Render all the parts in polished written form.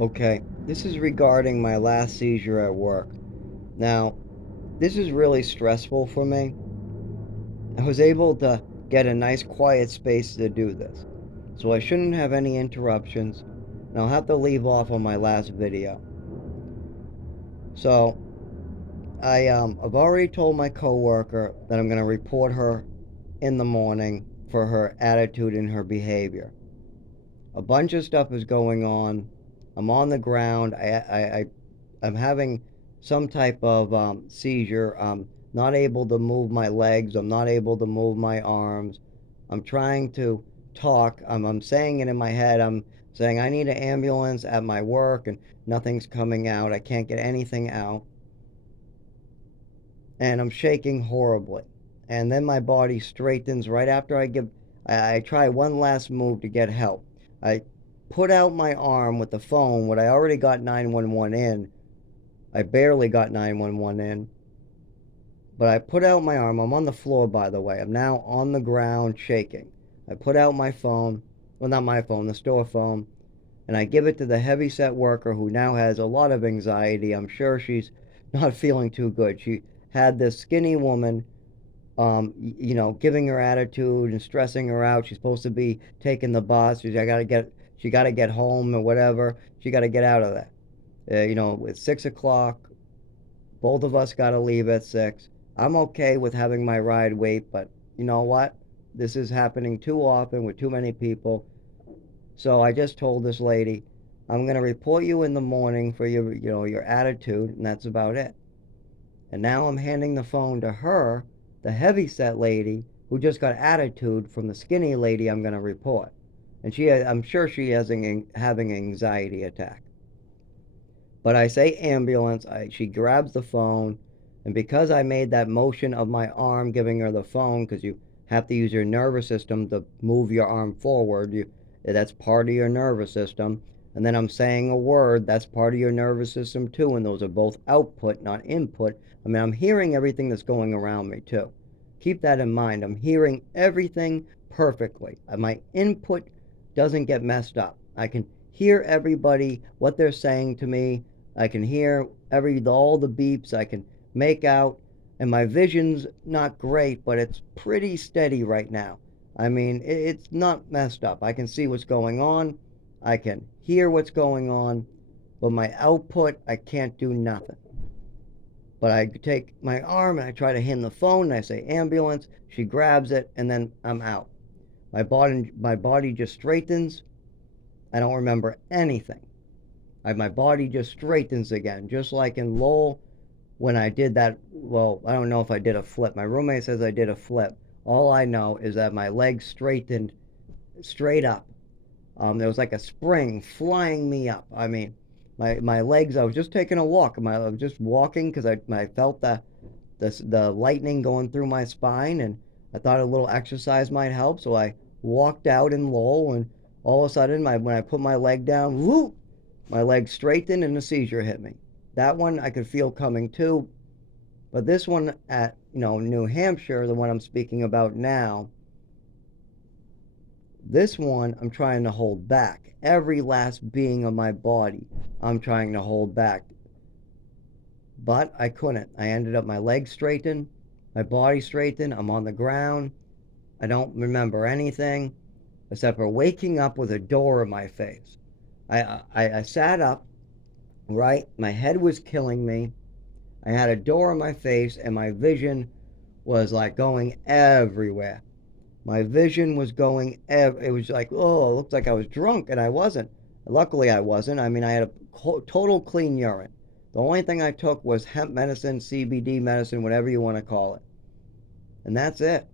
Okay, this is regarding my last seizure at work. Now, this is really stressful for me. I was able to get a nice quiet space to do this, so I shouldn't have any interruptions, and I'll have to leave off on my last video. So, I've already told my coworker that I'm going to report her in the morning for her attitude and her behavior. A bunch of stuff is going on. I'm on the ground. I'm having some type of seizure. I'm not able to move my legs. I'm not able to move my arms. I'm trying to talk. I'm saying it in my head. I'm saying I need an ambulance at my work, and nothing's coming out. I can't get anything out, and I'm shaking horribly. And then my body straightens right after I try one last move to get help. I put out my arm with the phone, what I already got 911 in. I barely got 911 in, but I put out my arm. I'm on the floor, by the way. I'm now on the ground shaking. I put out my phone, well, not my phone, the store phone, and I give it to the heavyset worker who now has a lot of anxiety. I'm sure she's not feeling too good. She had this skinny woman, giving her attitude and stressing her out. She's supposed to be taking the bus. She got to get home or whatever. She got to get out of that. It's 6 o'clock. Both of us got to leave at 6. I'm okay with having my ride wait, but you know what? This is happening too often with too many people. So I just told this lady, I'm going to report you in the morning for your attitude, and that's about it. And now I'm handing the phone to her, the heavy set lady, who just got attitude from the skinny lady I'm going to report. And I'm sure she is having an anxiety attack. But I say ambulance. She grabs the phone, and because I made that motion of my arm giving her the phone, because you have to use your nervous system to move your arm forward, that's part of your nervous system. And then I'm saying a word, that's part of your nervous system too, and those are both output, not input. I mean, I'm hearing everything that's going around me too. Keep that in mind. I'm hearing everything perfectly. My input doesn't get messed up. I can hear everybody, what they're saying to me. I can hear all the beeps. I can make out, and my vision's not great, but it's pretty steady right now. I mean, it's not messed up. I can see what's going on. I can hear what's going on, but my output, I can't do nothing. But I take my arm and I try to hand the phone and I say ambulance. She grabs it and then I'm out. My body just straightens. I don't remember anything. My body just straightens again, just like in Lowell when I did that. Well, I don't know if I did a flip. My roommate says I did a flip. All I know is that my legs straightened straight up. There was like a spring flying me up. I mean, my legs. I was just taking a walk. I was just walking because I felt the lightning going through my spine, and I thought a little exercise might help. So I walked out in Lowell, and all of a sudden, when I put my leg down, whoop, my leg straightened, and a seizure hit me. That one I could feel coming too, but this one at New Hampshire, the one I'm speaking about now, this one I'm trying to hold back. Every last being of my body, I'm trying to hold back. But I couldn't. I ended up, my legs straightened, my body straightened. I'm on the ground. I don't remember anything except for waking up with a door in my face. I sat up, right? My head was killing me. I had a door in my face, and my vision was like going everywhere. My vision was going, it was like, oh, it looked like I was drunk, and I wasn't. Luckily, I wasn't. I mean, I had a total clean urine. The only thing I took was hemp medicine, CBD medicine, whatever you want to call it. And that's it.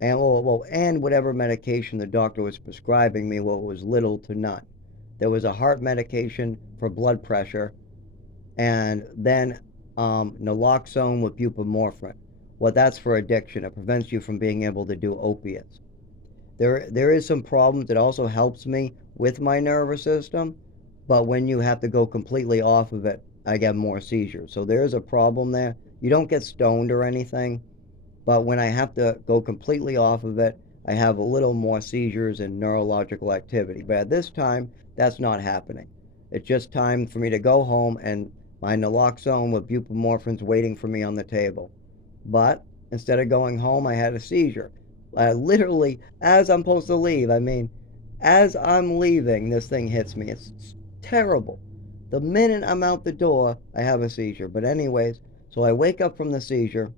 And whatever medication the doctor was prescribing me, what was little to none. There was a heart medication for blood pressure, and then naloxone with buprenorphine. Well, that's for addiction. It prevents you from being able to do opiates. There is some problems. It also helps me with my nervous system, but when you have to go completely off of it, I get more seizures. So there is a problem there. You don't get stoned or anything, but when I have to go completely off of it, I have a little more seizures and neurological activity. But at this time, that's not happening. It's just time for me to go home, and my naloxone with buprenorphine's waiting for me on the table. But instead of going home, I had a seizure. Literally, as I'm supposed to leave, I mean, as I'm leaving, this thing hits me. It's terrible. The minute I'm out the door, I have a seizure. But, anyways, so I wake up from the seizure.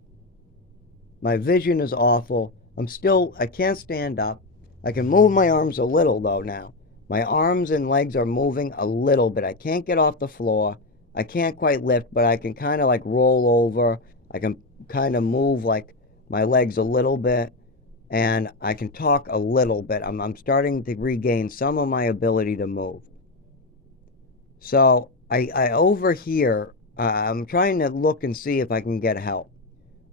My vision is awful. I can't stand up. I can move my arms a little though now. My arms and legs are moving a little bit. I can't get off the floor. I can't quite lift, but I can kind of like roll over. I can kind of move like my legs a little bit, and I can talk a little bit. I'm starting to regain some of my ability to move. So I overhear, I'm trying to look and see if I can get help.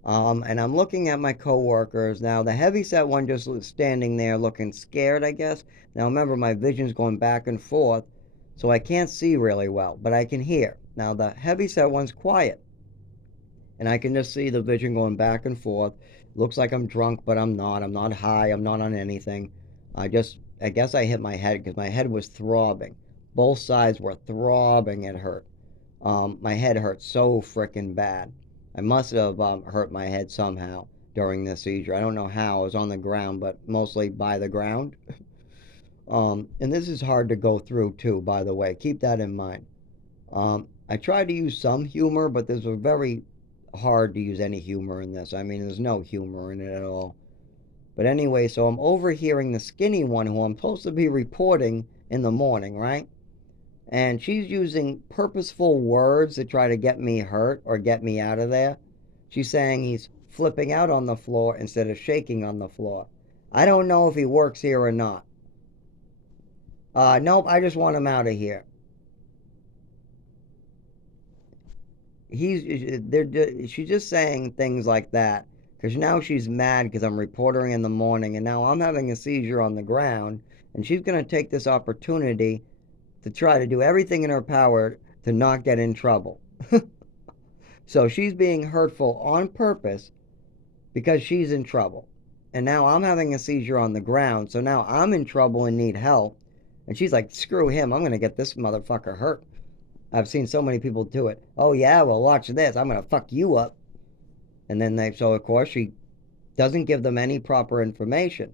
And I'm looking at my coworkers now. The heavyset one just standing there looking scared, I guess. Now remember, my vision's going back and forth, so I can't see really well, but I can hear. Now the heavyset one's quiet, and I can just see the vision going back and forth. Looks like I'm drunk, but I'm not. I'm not high. I'm not on anything. I guess I hit my head because my head was throbbing. Both sides were throbbing. It hurt. My head hurt so freaking bad. I must have hurt my head somehow during this seizure. I don't know how. I was on the ground, but mostly by the ground. And this is hard to go through too, by the way. Keep that in mind. I tried to use some humor, but this was very hard to use any humor in this. I mean, there's no humor in it at all. But anyway, so I'm overhearing the skinny one who I'm supposed to be reporting in the morning, right? And she's using purposeful words to try to get me hurt or get me out of there. She's saying he's flipping out on the floor instead of shaking on the floor. I don't know if he works here or not. Nope, I just want him out of here. She's just saying things like that because now she's mad because I'm reporting in the morning, and now I'm having a seizure on the ground, and she's going to take this opportunity to try to do everything in her power to not get in trouble. So she's being hurtful on purpose because she's in trouble. And now I'm having a seizure on the ground, so now I'm in trouble and need help. And she's like, screw him, I'm going to get this motherfucker hurt. I've seen so many people do it. Oh, yeah, well, watch this. I'm going to fuck you up. And then so of course, she doesn't give them any proper information.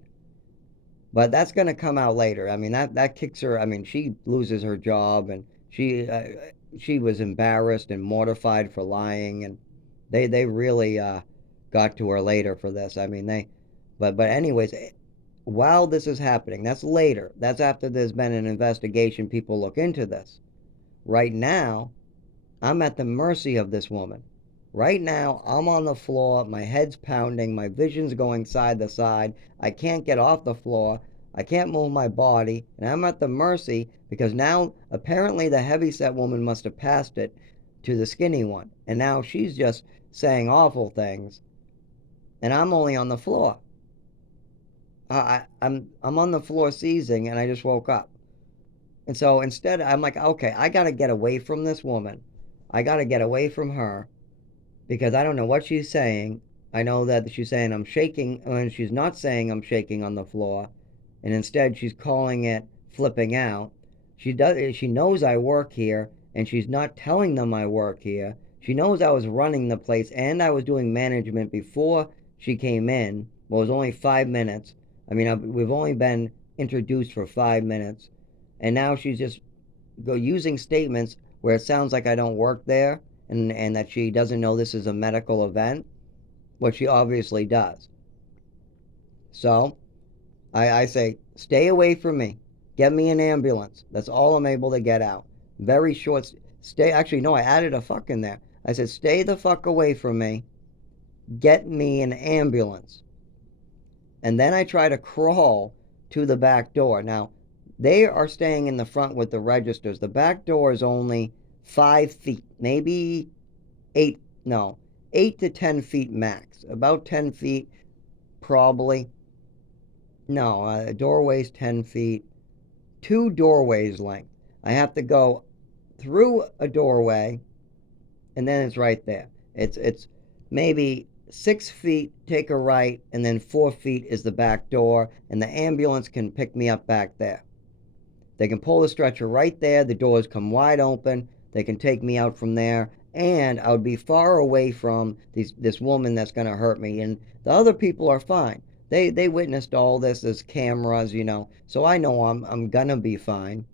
But that's going to come out later. I mean, that kicks her. I mean, she loses her job, and she was embarrassed and mortified for lying, and they really got to her later for this. I mean, but anyways, while this is happening, that's later. That's after there's been an investigation. People look into this. Right now, I'm at the mercy of this woman. Right now, I'm on the floor, my head's pounding, my vision's going side to side. I can't get off the floor. I can't move my body, and I'm at the mercy because now apparently the heavyset woman must have passed it to the skinny one, and now she's just saying awful things, and I'm only on the floor. I'm on the floor seizing, and I just woke up. And so instead, I'm like, okay, I got to get away from this woman. I got to get away from her because I don't know what she's saying. I know that she's saying I'm shaking when she's not saying I'm shaking on the floor, and instead she's calling it flipping out. She knows I work here, and she's not telling them I work here. She knows I was running the place and I was doing management before she came in. Well, it was only 5 minutes. I mean, we've only been introduced for 5 minutes, and now she's just using statements where it sounds like I don't work there, and that she doesn't know this is a medical event, which she obviously does. So I say, stay away from me. Get me an ambulance. That's all I'm able to get out. Very short. Actually, no, I added a fuck in there. I said, stay the fuck away from me. Get me an ambulance. And then I try to crawl to the back door. Now, they are staying in the front with the registers. The back door is only 5 feet, maybe 8 to 10 feet max. About 10 feet, probably. No, doorway's 10 feet. 2 doorways length. I have to go through a doorway, and then it's right there. It's maybe 6 feet, take a right, and then 4 feet is the back door, and the ambulance can pick me up back there. They can pull the stretcher right there. The doors come wide open. They can take me out from there. And I would be far away from this woman that's going to hurt me. And the other people are fine. They witnessed all this. There's cameras, So I know I'm going to be fine.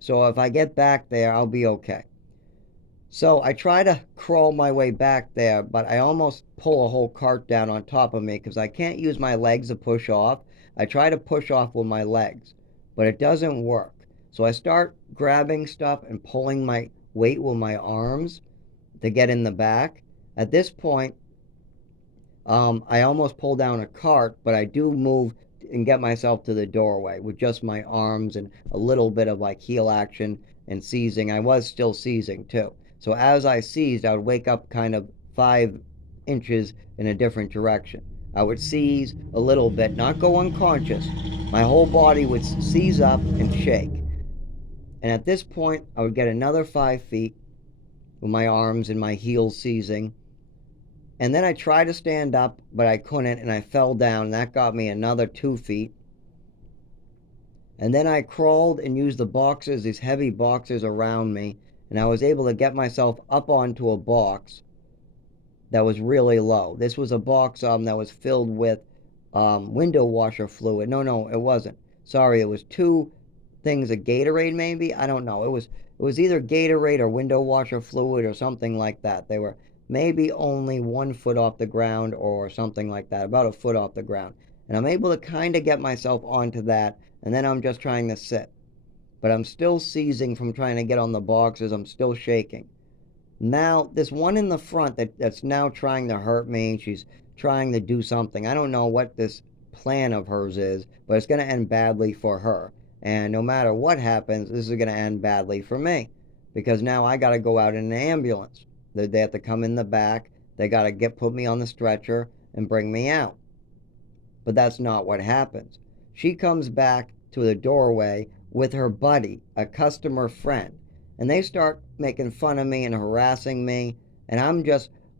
So if I get back there, I'll be okay. So I try to crawl my way back there, but I almost pull a whole cart down on top of me because I can't use my legs to push off. I try to push off with my legs, but it doesn't work. So I start grabbing stuff and pulling my weight with my arms to get in the back. At this point, I almost pull down a cart, but I do move and get myself to the doorway with just my arms and a little bit of like heel action and seizing. I was still seizing too. So as I seized, I would wake up kind of 5 inches in a different direction. I would seize a little bit, not go unconscious. My whole body would seize up and shake. And at this point, I would get another 5 feet with my arms and my heels seizing. And then I tried to stand up, but I couldn't, and I fell down. And that got me another 2 feet. And then I crawled and used the boxes, these heavy boxes around me, and I was able to get myself up onto a box that was really low. This was a box that was filled with window washer fluid. No, it wasn't. Sorry, it was two things of Gatorade, maybe. I don't know. It was either Gatorade or window washer fluid or something like that. They were maybe only 1 foot off the ground or something like that, about a foot off the ground. And I'm able to kind of get myself onto that, and then I'm just trying to sit. But I'm still seizing from trying to get on the boxes. I'm still shaking. Now, this one in the front that's now trying to hurt me, she's trying to do something. I don't know what this plan of hers is, but it's going to end badly for her. And no matter what happens, this is going to end badly for me because now I got to go out in an ambulance. They have to come in the back. They got to put me on the stretcher and bring me out. But that's not what happens. She comes back to the doorway with her buddy, a customer friend, and they start making fun of me and harassing me. And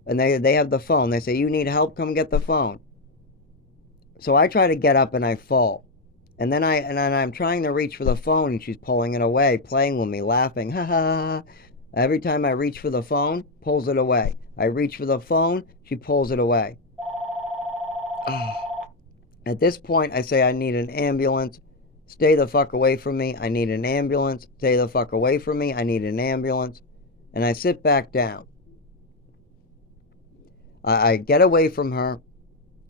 they have the phone. They say, "You need help? Come get the phone." So I try to get up and I fall. And then I'm trying to reach for the phone and she's pulling it away, playing with me, laughing. Ha ha ha. Every time I reach for the phone, pulls it away. I reach for the phone, she pulls it away. At this point, I say I need an ambulance. Stay the fuck away from me. I need an ambulance. Stay the fuck away from me. I need an ambulance. And I sit back down. I get away from her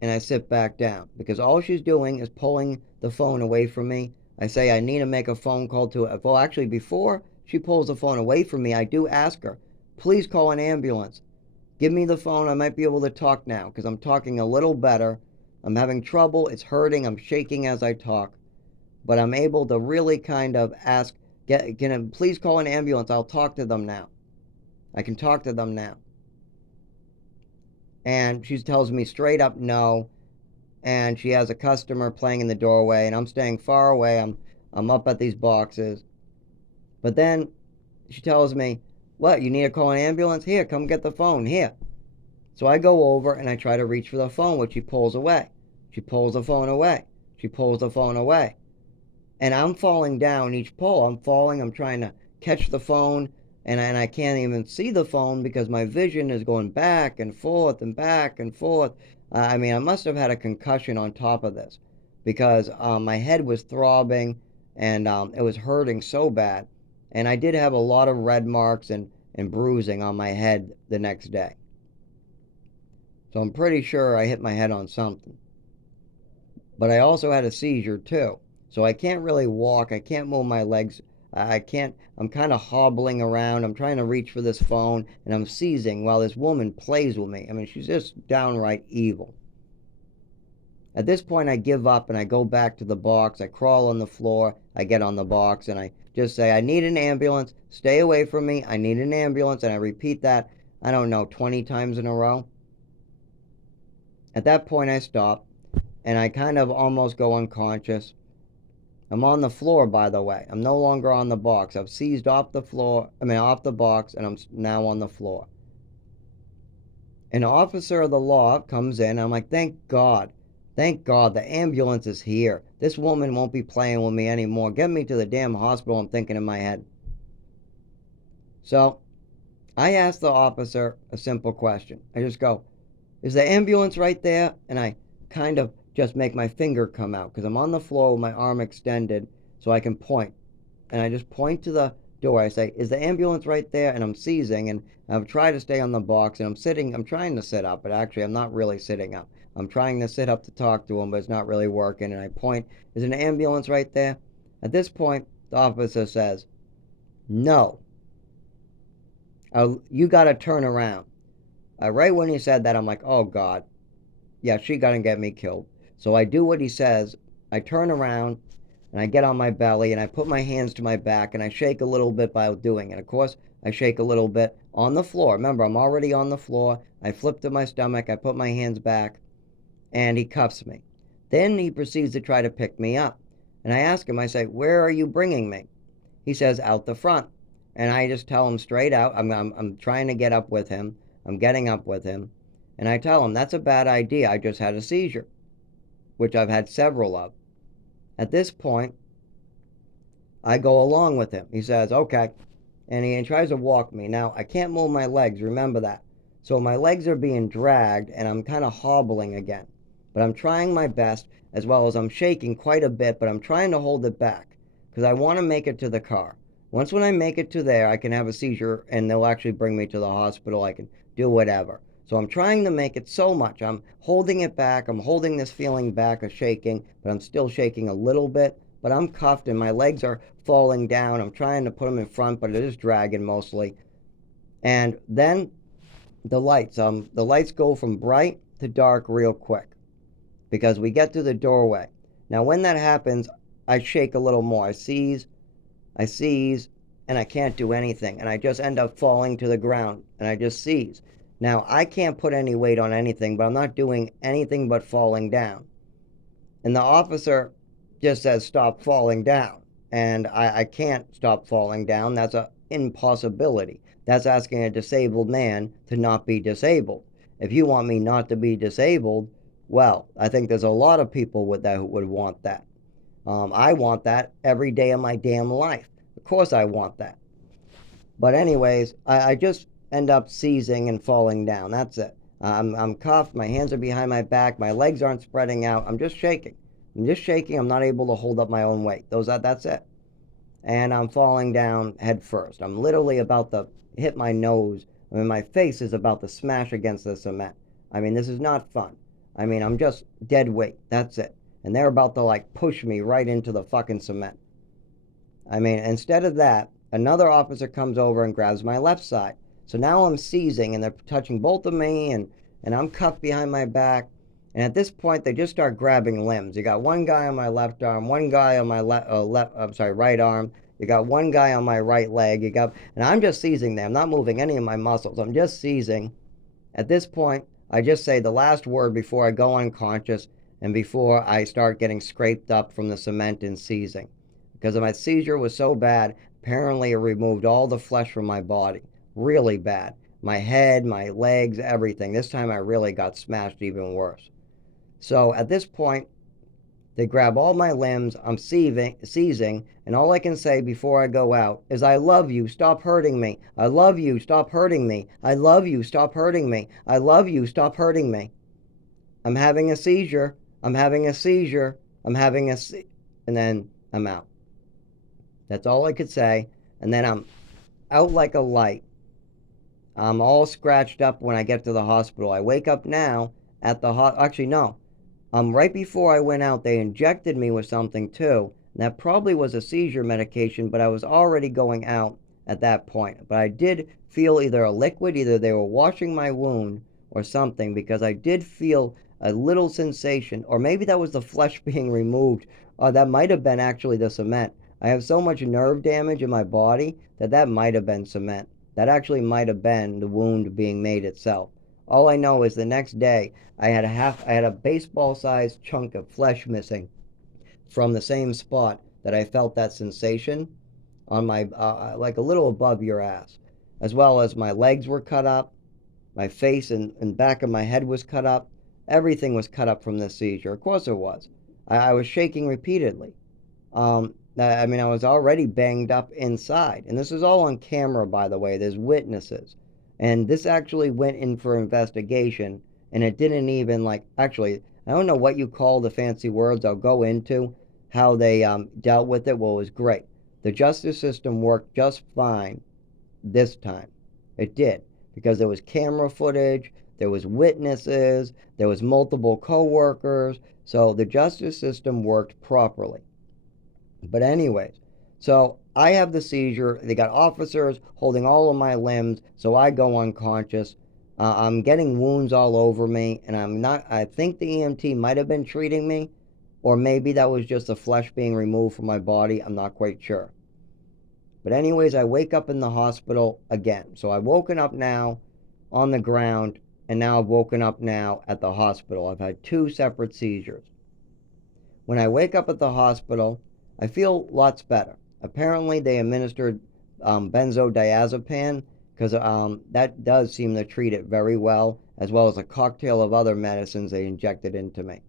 and I sit back down because all she's doing is pulling the phone away from me. I say I need to make a phone call to her. Well, actually, before she pulls the phone away from me, I do ask her, please call an ambulance. Give me the phone. I might be able to talk now because I'm talking a little better. I'm having trouble. It's hurting. I'm shaking as I talk. But I'm able to really kind of ask, can I please call an ambulance? I'll talk to them now. I can talk to them now. And she tells me straight up no. And she has a customer playing in the doorway, and I'm staying far away. I'm up at these boxes. But then she tells me, what, you need to call an ambulance? Here, come get the phone, here. So I go over and I try to reach for the phone, which she pulls away. She pulls the phone away. She pulls the phone away. And I'm falling down each pull. I'm falling, I'm trying to catch the phone, and I can't even see the phone because my vision is going back and forth and back and forth. I mean, I must have had a concussion on top of this because my head was throbbing and it was hurting so bad. And I did have a lot of red marks and bruising on my head the next day. So I'm pretty sure I hit my head on something. But I also had a seizure too. So I can't really walk. I can't move my legs. I can't, I'm kind of hobbling around. I'm trying to reach for this phone and I'm seizing while this woman plays with me. I mean, she's just downright evil. At this point, I give up and I go back to the box. I crawl on the floor. I get on the box and I just say, I need an ambulance. Stay away from me. I need an ambulance. And I repeat that, I don't know, 20 times in a row. At that point, I stop and I kind of almost go unconscious. I'm on the floor, by the way. I'm no longer on the box. I've seized off the floor, off the box, and I'm now on the floor. An officer of the law comes in. I'm like, thank God. Thank God the ambulance is here. This woman won't be playing with me anymore. Get me to the damn hospital, I'm thinking in my head. So I asked the officer a simple question. I just go, is the ambulance right there? And I kind of just make my finger come out because I'm on the floor with my arm extended so I can point. And I just point to the door. I say, is the ambulance right there? And I'm seizing, and I've tried to stay on the box, and I'm trying to sit up, but actually I'm not really sitting up. I'm trying to sit up to talk to him, but it's not really working. And I point, is an ambulance right there? At this point, the officer says, no, you got to turn around. Right when he said that, I'm like, oh God, yeah, she gonna get me killed. So I do what he says. I turn around and I get on my belly and I put my hands to my back and I shake a little bit by doing it. Of course, I shake a little bit on the floor. Remember, I'm already on the floor. I flip to my stomach. I put my hands back and he cuffs me. Then he proceeds to try to pick me up. And I ask him, I say, where are you bringing me? He says, out the front. And I just tell him straight out, I'm trying to get up with him. I'm getting up with him. And I tell him, that's a bad idea. I just had a seizure, which I've had several of. At this point, I go along with him. He says, okay. And he tries to walk me. Now, I can't move my legs. Remember that. So my legs are being dragged and I'm kind of hobbling again. But I'm trying my best, as well as I'm shaking quite a bit, but I'm trying to hold it back because I want to make it to the car. Once when I make it to there, I can have a seizure and they'll actually bring me to the hospital. I can do whatever. So I'm trying to make it so much. I'm holding it back. I'm holding this feeling back of shaking, but I'm still shaking a little bit. But I'm cuffed and my legs are falling down. I'm trying to put them in front, but it is dragging mostly. And then the lights go from bright to dark real quick because we get to the doorway. Now, when that happens, I shake a little more. I seize, and I can't do anything. And I just end up falling to the ground, and I just seize. Now, I can't put any weight on anything, but I'm not doing anything but falling down. And the officer just says, stop falling down. And I can't stop falling down. That's an impossibility. That's asking a disabled man to not be disabled. If you want me not to be disabled, well, I think there's a lot of people who would want that. I want that every day of my damn life. Of course I want that. But anyways, I just end up seizing and falling down. That's it. I'm cuffed. My hands are behind my back. My legs aren't spreading out. I'm just shaking. I'm just shaking. I'm not able to hold up my own weight. That's it. And I'm falling down head first. I'm literally about to hit my nose. I mean, my face is about to smash against the cement. I mean, this is not fun. I mean, I'm just dead weight. That's it. And they're about to like push me right into the fucking cement. I mean, instead of that, another officer comes over and grabs my left side. So now I'm seizing and they're touching both of me and I'm cuffed behind my back. And at this point, they just start grabbing limbs. You got one guy on my left arm, one guy on my right arm. You got one guy on my right leg. And I'm just seizing there. I'm not moving any of my muscles. I'm just seizing. At this point, I just say the last word before I go unconscious and before I start getting scraped up from the cement and seizing. Because my seizure was so bad, apparently it removed all the flesh from my body. Really bad. My head, my legs, everything. This time I really got smashed even worse. So at this point, they grab all my limbs. I'm seizing, and all I can say before I go out is, I love you, stop hurting me. I love you, stop hurting me. I love you, stop hurting me. I love you, stop hurting me. I'm having a seizure. I'm having a seizure. I'm having and then I'm out. That's all I could say. And then I'm out like a light. I'm all scratched up when I get to the hospital. I wake up now at the actually, no. Right before I went out, they injected me with something too. And that probably was a seizure medication, but I was already going out at that point. But I did feel either a liquid, either they were washing my wound or something, because I did feel a little sensation, or maybe that was the flesh being removed. That might have been actually the cement. I have so much nerve damage in my body that might have been cement. That actually might have been the wound being made itself. All I know is the next day I had a baseball-sized chunk of flesh missing from the same spot that I felt that sensation on my like a little above your ass, as well as my legs were cut up, My face and back of my head was cut up. Everything was cut up from this seizure. Of course it was. I was shaking repeatedly. I mean, I was already banged up inside. And this is all on camera, by the way. There's witnesses. And this actually went in for investigation. And it didn't even, like, actually, I don't know what you call the fancy words. I'll go into how they dealt with it. Well, it was great. The justice system worked just fine this time. It did. Because there was camera footage, there was witnesses, there was multiple co-workers. So the justice system worked properly. But anyways, so I have the seizure. They got officers holding all of my limbs, so I go unconscious. I'm getting wounds all over me, and I'm not. I think the EMT might have been treating me, or maybe that was just the flesh being removed from my body. I'm not quite sure. But anyways, I wake up in the hospital again. So I've woken up now on the ground, and now I've woken up now at the hospital. I've had two separate seizures. When I wake up at the hospital, I feel lots better. Apparently, they administered benzodiazepam because that does seem to treat it very well, as well as a cocktail of other medicines they injected into me.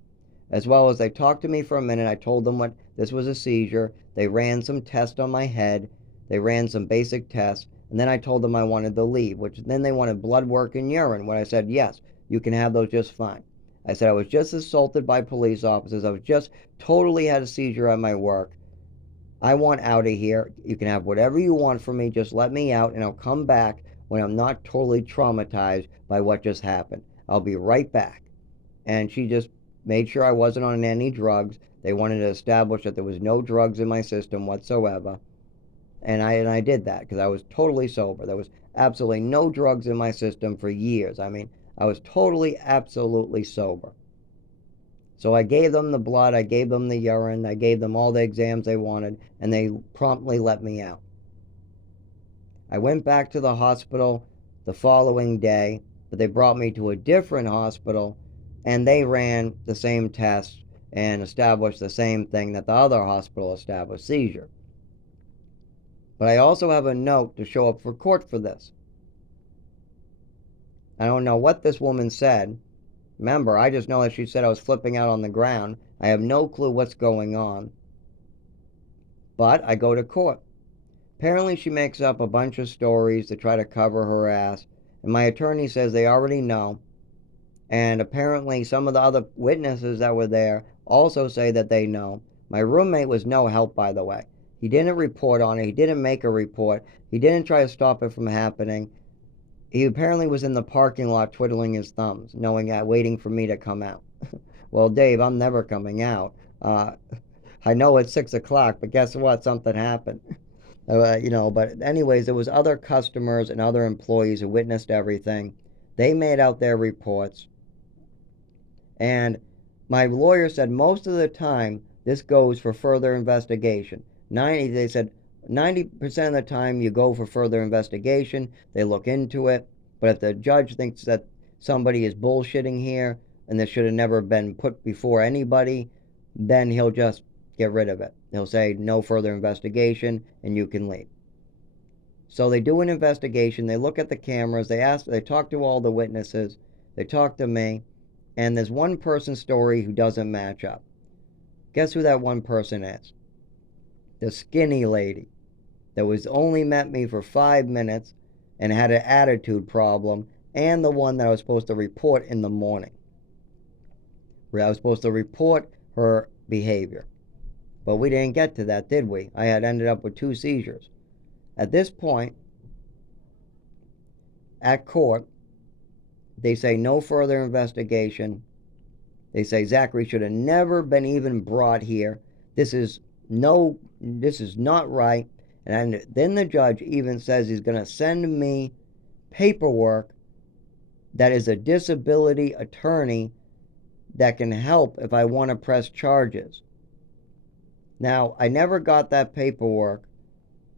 As well as they talked to me for a minute. I told them what this was a seizure. They ran some tests on my head. They ran some basic tests. And then I told them I wanted to leave, which then they wanted blood work and urine. When I said, yes, you can have those just fine. I said I was just assaulted by police officers. I was just totally had a seizure at my work. I want out of here. You can have whatever you want from me. Just let me out, and I'll come back when I'm not totally traumatized by what just happened. I'll be right back. And she just made sure I wasn't on any drugs. They wanted to establish that there was no drugs in my system whatsoever. And I did that because I was totally sober. There was absolutely no drugs in my system for years. I mean, I was totally, absolutely sober. So I gave them the blood, I gave them the urine, I gave them all the exams they wanted, and they promptly let me out. I went back to the hospital the following day, but they brought me to a different hospital, and they ran the same tests and established the same thing that the other hospital established, seizure. But I also have a note to show up for court for this. I don't know what this woman said. Remember, I just know that she said I was flipping out on the ground. I have no clue what's going on. But I go to court. Apparently, she makes up a bunch of stories to try to cover her ass. And my attorney says they already know. And apparently, some of the other witnesses that were there also say that they know. My roommate was no help, by the way. He didn't report on it. He didn't make a report. He didn't try to stop it from happening. He apparently was in the parking lot twiddling his thumbs, waiting for me to come out. Well, Dave, I'm never coming out. I know it's 6 o'clock, but guess what? Something happened. But anyways, there was other customers and other employees who witnessed everything. They made out their reports. And my lawyer said most of the time this goes for further investigation. They said 90% of the time you go for further investigation, they look into it. But if the judge thinks that somebody is bullshitting here and this should have never been put before anybody, then he'll just get rid of it. He'll say no further investigation and you can leave. So they do an investigation, they look at the cameras, they talk to all the witnesses, they talk to me, and there's one person's story who doesn't match up. Guess who that one person is? The skinny lady that was only met me for 5 minutes and had an attitude problem, and the one that I was supposed to report in the morning. Where I was supposed to report her behavior. But we didn't get to that, did we? I had ended up with 2 seizures. At this point, at court, they say no further investigation. They say Zachary should have never been even brought here. This is not right. And then the judge even says he's going to send me paperwork that is a disability attorney that can help if I want to press charges. Now, I never got that paperwork,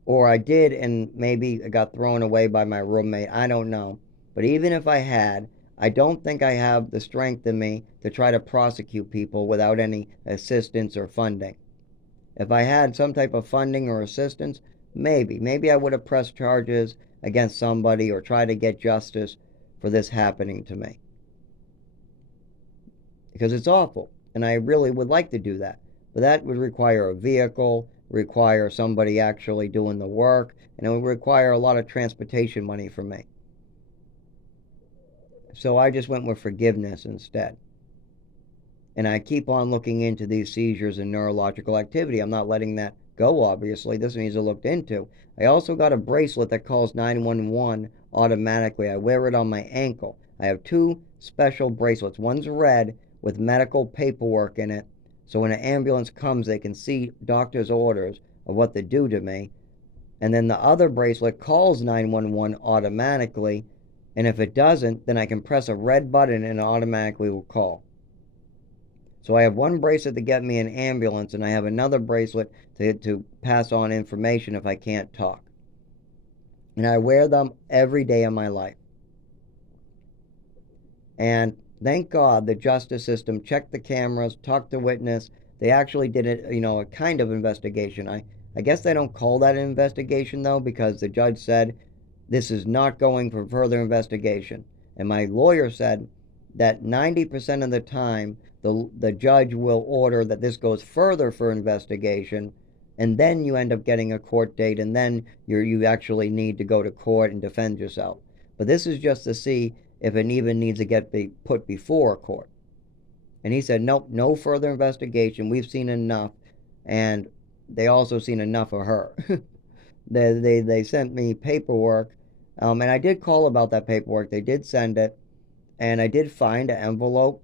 or I did and maybe it got thrown away by my roommate. I don't know. But even if I had, I don't think I have the strength in me to try to prosecute people without any assistance or funding. If I had some type of funding or assistance, maybe I would have pressed charges against somebody or tried to get justice for this happening to me. Because it's awful, and I really would like to do that. But that would require a vehicle, require somebody actually doing the work, and it would require a lot of transportation money for me. So I just went with forgiveness instead. And I keep on looking into these seizures and neurological activity. I'm not letting that go, obviously. This needs to be looked into. I also got a bracelet that calls 911 automatically. I wear it on my ankle. I have two special bracelets. One's red with medical paperwork in it, so when an ambulance comes, they can see doctor's orders of what to do to me. And then the other bracelet calls 911 automatically, and if it doesn't, then I can press a red button and it automatically will call. So I have one bracelet to get me an ambulance, and I have another bracelet to pass on information if I can't talk. And I wear them every day of my life. And thank God the justice system checked the cameras, talked to witness. They actually did it, a kind of investigation. I guess they don't call that an investigation, though, because the judge said this is not going for further investigation. And my lawyer said that 90% of the time, the judge will order that this goes further for investigation, and then you end up getting a court date, and then you actually need to go to court and defend yourself. But this is just to see if it even needs to get put before a court. And he said, nope, no further investigation. We've seen enough. And they also seen enough of her. They sent me paperwork. And I did call about that paperwork. They did send it. And I did find an envelope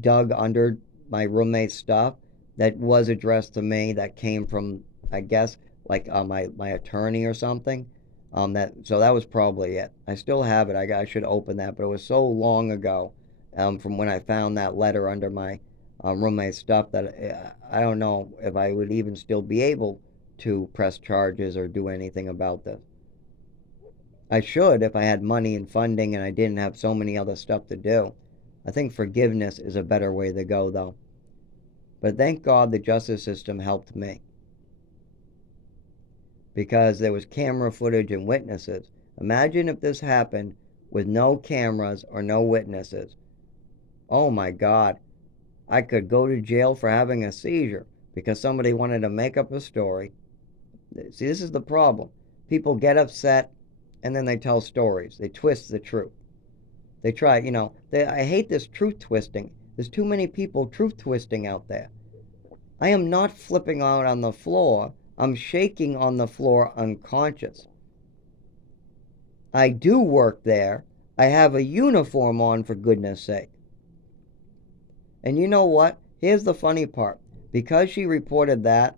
dug under my roommate's stuff that was addressed to me, that came from, I guess, like my attorney or something. So that was probably it. I still have it. I should open that, but it was so long ago, from when I found that letter under my roommate's stuff, that I don't know if I would even still be able to press charges or do anything about this. I should if I had money and funding and I didn't have so many other stuff to do. I think forgiveness is a better way to go, though. But thank God the justice system helped me, because there was camera footage and witnesses. Imagine if this happened with no cameras or no witnesses. Oh my God. I could go to jail for having a seizure because somebody wanted to make up a story. See, this is the problem. People get upset and then they tell stories. They twist the truth. They try, I hate this truth twisting. There's too many people truth twisting out there. I am not flipping out on the floor. I'm shaking on the floor unconscious. I do work there. I have a uniform on, for goodness sake. And you know what? Here's the funny part. Because she reported that,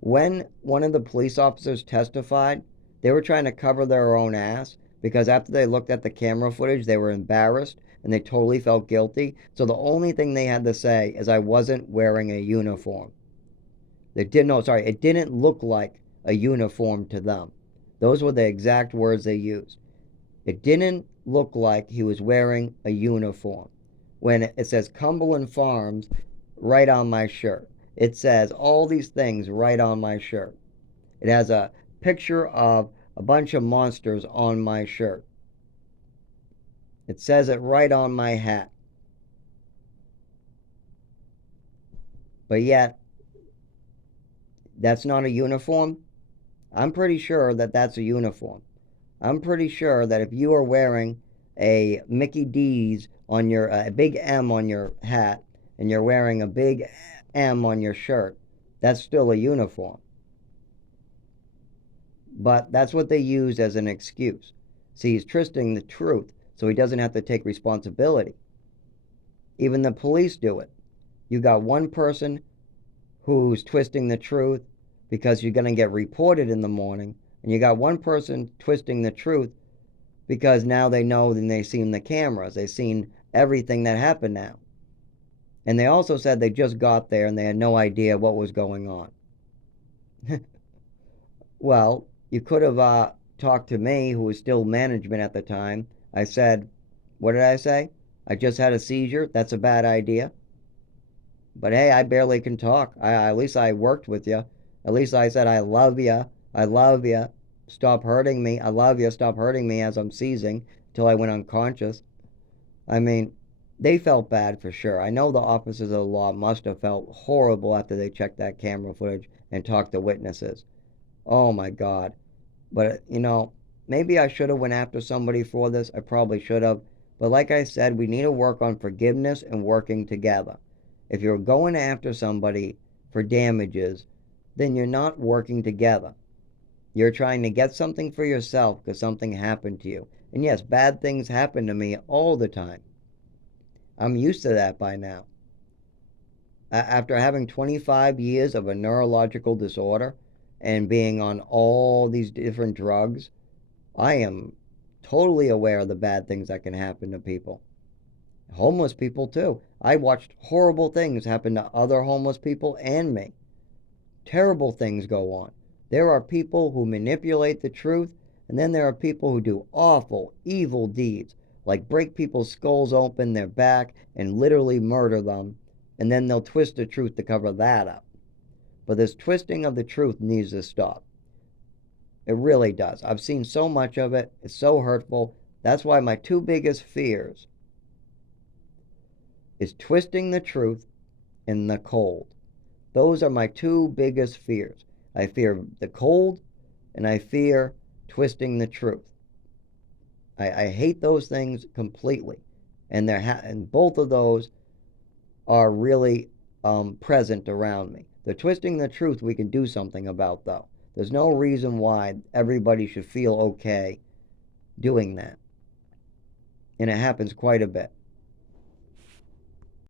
when one of the police officers testified, they were trying to cover their own ass, because after they looked at the camera footage, they were embarrassed and they totally felt guilty. So the only thing they had to say is I wasn't wearing a uniform. It didn't look like a uniform to them. Those were the exact words they used. It didn't look like he was wearing a uniform. When it says Cumberland Farms right on my shirt. It says all these things right on my shirt. It has a picture of a bunch of monsters on my shirt. It says it right on my hat. But yet, that's not a uniform? I'm pretty sure that that's a uniform. I'm pretty sure that if you are wearing a Mickey D's on your, a big M on your hat, and you're wearing a big M on your shirt, that's still a uniform. But that's what they use as an excuse. See, he's twisting the truth, so he doesn't have to take responsibility. Even the police do it. You got one person who's twisting the truth because you're going to get reported in the morning, and you got one person twisting the truth because now they know and they've seen the cameras. They've seen everything that happened now. And they also said they just got there and they had no idea what was going on. Well, you could have talked to me, who was still management at the time. I said, what did I say? I just had a seizure. That's a bad idea. But hey, I barely can talk. At least I worked with you. At least I said, I love you. I love you. Stop hurting me. I love you. Stop hurting me, as I'm seizing, till I went unconscious. I mean, they felt bad for sure. I know the officers of the law must have felt horrible after they checked that camera footage and talked to witnesses. Oh my God. But maybe I should have went after somebody for this. I probably should have. But like I said, we need to work on forgiveness and working together. If you're going after somebody for damages, then you're not working together. You're trying to get something for yourself because something happened to you. And yes, bad things happen to me all the time. I'm used to that by now. After having 25 years of a neurological disorder and being on all these different drugs, I am totally aware of the bad things that can happen to people. Homeless people, too. I watched horrible things happen to other homeless people and me. Terrible things go on. There are people who manipulate the truth, and then there are people who do awful, evil deeds, like break people's skulls open, their back, and literally murder them, and then they'll twist the truth to cover that up. But this twisting of the truth needs to stop. It really does. I've seen so much of it. It's so hurtful. That's why my two biggest fears is twisting the truth and the cold. Those are my two biggest fears. I fear the cold and I fear twisting the truth. I hate those things completely. And both of those are really present around me. The twisting the truth we can do something about, though. There's no reason why everybody should feel okay doing that. And it happens quite a bit.